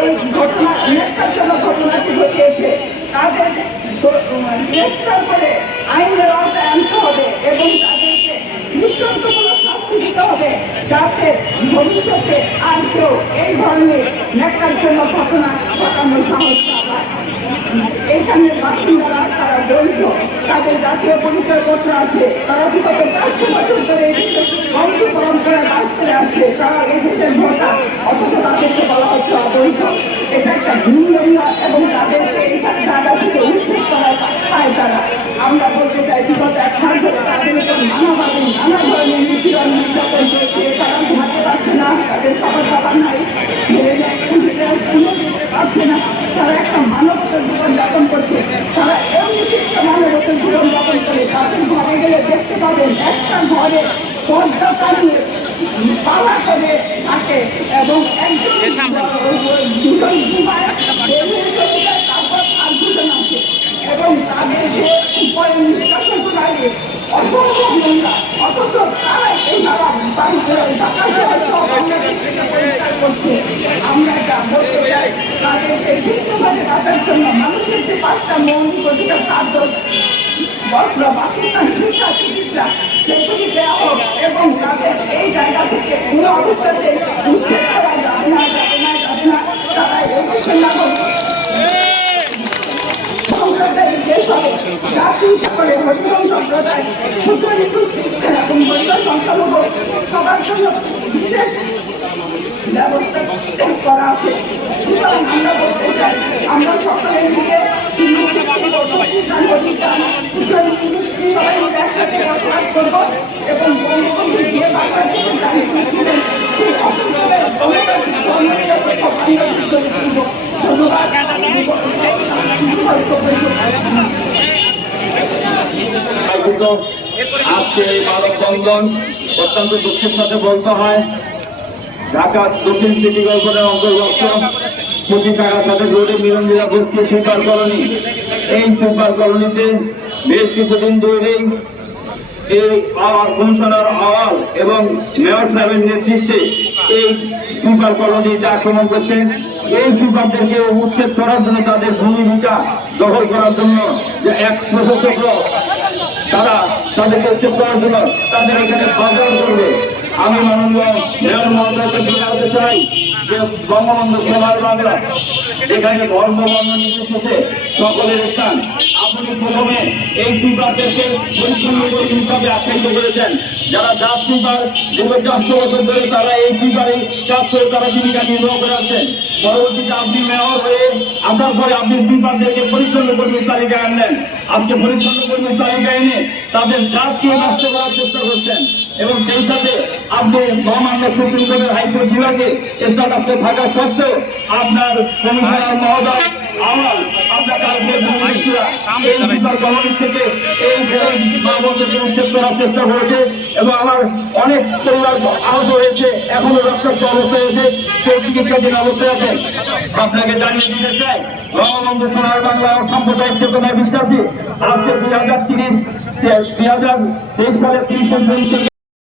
এই ঘটনা জন্য ঘটনাটি ঘটিয়েছে। তাদের দ- গ্রেফতার করে আইনের আওতায় আনতে হবে এবং তাদেরকে দৃষ্টান্তমূলক শাস্তি দিতে হবে যাতে ভবিষ্যতে আর কেউ এই ধরনের জন্য ঘটনা ঘটানোর সাহস না বাসিন্দারা, তারা দরিদ্র তাদের জাতীয় পরিচয়পত্র আছে, তারা বিগত চারশো বছর ধরে এই দেশে বংশ পরম্পরায় বাস করে আছে। তারা এই দেশের ভোটার, অথচ তাদেরকে বলা এটা এবং তাদেরকে থেকে উচ্ছেদ করা পায় তারা। আমরা বলতে চাই বিগত এক মাস ধরে তাদের উপর নানাভাবে নানা ধরনের নিপীড়ন নির্যাতন তারা ঘুমাতে পারছে না তাদের খাবার দাবার নাই ছেলে স্কুলে যেতে পারছে না। তারা একটা মানবতার জীবন যাপন করছে। তারা এমনি একটা মানবতার জীবন করে তাদের ঘরে গেলে দেখতে পাবেন একটা ঘরে পর্দা টানিয়ে পালা করে থাকে এবং একজন এবং তাদের যে উপরে নিষ্কাশন অসম্ভব নোংরা অথচ তারা এই করছে আমরা এটা বলতে চাই তাদেরকে সুস্থভাবে যে বস্ত্র বাসস্থান শিক্ষা চিকিৎসা সেগুলি এবং তাদের এই জায়গা থেকে কোনো অবস্থাতে জাতি করে হরিজন সম্প্রদায় ক্ষুদ্র এবং হরিজন সংখ্যালঘু সবার জন্য বিশেষ ব্যবস্থা করা আছে সুতরাং আমরা বলতে চাই আমরা সকলে মিলে হিন্দু খ্রিস্টান অধিকার সবাই মিলে একসাথে বসবাস করব এবং বঙ্গবন্ধু যে বাংলাদেশের দায়িত্ব ছিলেন সেই তুলব ধন্যবাদ আয়োজিত আজকে এই মানববন্ধন অত্যন্ত দুঃখের সাথে বলতে হয়। ঢাকা দক্ষিণ সিটি কর্পোরেশনের অন্তর্গত পঁচিশ টাকা সাথে রোডে মিলনজিরা বস্তি সুপার কলোনি। এই সুপার কলোনিতে বেশ কিছুদিন ধরেই এই আওয়াল কমিশনার আওয়াল এবং মেয়র সাহেবের নেতৃত্বে এই সুপার কলোনিতে আক্রমণ করছেন। এই সুপারদেরকে উচ্ছেদ করার জন্য তাদের ভূমিকা দখল করার জন্য যে এক প্রশাসক তারা তাদেরকে উচ্ছেদ করার তাদের এখানে বাজার করবে। আমি মানুষ মেয়র মহোদয়কে বলতে চাই যে বঙ্গবন্ধু সবার বাংলা, এখানে ধর্ম বর্ণ নির্বিশেষে সকলের স্থান আপনি প্রথমে এই সুইপারদেরকে পরিচ্ছন্ন হিসাবে আখ্যায়িত করেছেন। যারা জাত সুইপার দীর্ঘ চারশো বছর ধরে তারা এই সুইপারে কাজ করে তারা জীবিকা নির্বাহ করে আছেন পরবর্তীতে আপনি মেয়র হয়ে আসার পরে আপনি সুইপারদেরকে পরিচ্ছন্ন কর্মীর তালিকায় আনলেন। আজকে পরিচ্ছন্ন কর্মীর তালিকায় এনে তাদের জাতকে নষ্ট করার চেষ্টা করছেন। এবং সেই সাথে আপনি মহামান্য সুপ্রিম কোর্টের হাইকোর্ট বিভাগে স্ট্যাটাসে থাকা সত্ত্বেও আপনার কমিশনার মহোদয় আমার করার চেষ্টা করেছে এবং আমার অনেক পরিবার আহত হয়েছে এখনও অবস্থায় আছে সেই চিকিৎসাধীন অবস্থায় আপনাকে জানিয়ে চাই বিশ্বাসী আজকে দুই হাজার তিরিশ দুই হাজার তেইশ সালের তিরিশে জুন থেকে